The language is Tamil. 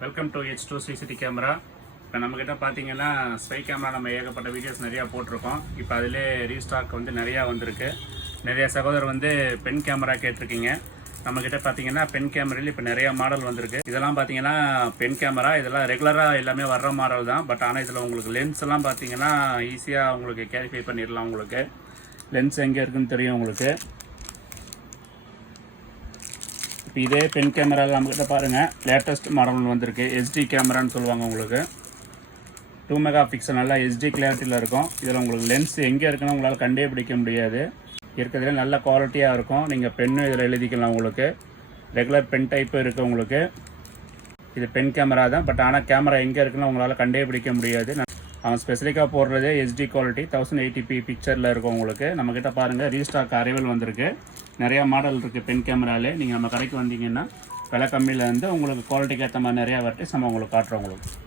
Welcome to H2 CCTV camera. இப்போ நம்மக்கிட்ட பார்த்தீங்கன்னா ஸ்பை கேமரா நம்ம ஏகப்பட்ட வீடியோஸ் நிறையா போட்டிருக்கோம். இப்போ அதிலே ரீஸ்டாக் வந்து நிறையா வந்திருக்கு. நிறைய சகோதரர் வந்து பென் கேமரா கேட்டிருக்கீங்க. நம்மக்கிட்ட பார்த்தீங்கன்னா பென் கேமராவில் இப்போ நிறையா மாடல் வந்திருக்கு. இதெல்லாம் பார்த்தீங்கன்னா பென் கேமரா, இதெல்லாம் ரெகுலராக எல்லாமே வர்ற மாடல் தான். பட் ஆனால் இதில் உங்களுக்கு லென்ஸ் எல்லாம் பார்த்தீங்கன்னா ஈஸியாக உங்களுக்கு கேரிஃபை பண்ணிடலாம். உங்களுக்கு லென்ஸ் எங்கே இருக்குன்னு தெரியும் உங்களுக்கு. இப்போ இதே பென் கேமரா நம்மக்கிட்ட பாருங்கள், லேட்டஸ்ட் மாடல் வந்திருக்கு. SD கேமரான்னு சொல்லுவாங்க. உங்களுக்கு 2 மெகா பிக்சல் நல்லா SD கிளாரிட்டியில் இருக்கும். இதில் உங்களுக்கு லென்ஸ் எங்கே இருக்குன்னு உங்களால் கண்டே பிடிக்க முடியாது. இருக்கிறதுல நல்ல குவாலிட்டியாக இருக்கும். நீங்கள் பென்னும் இதில் எழுதிக்கலாம். உங்களுக்கு ரெகுலர் பென் டைப்பு இருக்குது. உங்களுக்கு இது பென் கேமரா தான். பட் ஆனால் கேமரா எங்கே இருக்குன்னு உங்களால் கண்டே பிடிக்க முடியாது. அவன் ஸ்பெசிஃபிக்காக போடுறது SD குவாலிட்டி 1080p பிக்சரில் இருக்கும். உங்களுக்கு நம்மக்கிட்ட பாருங்கள், ரீஸ்டாக் அரைவல் வந்திருக்கு. நிறையா மாடல் இருக்குது பென் கேமராலே. நீங்கள் நம்ம கடைக்கு வந்தீங்கன்னா விலை கம்மியில் வந்து உங்களுக்கு குவாலிட்டிக்கு ஏற்ற மாதிரி நிறையா வெரைட்டிஸ் நம்ம உங்களுக்கு காட்டுறோம். உங்களுக்கு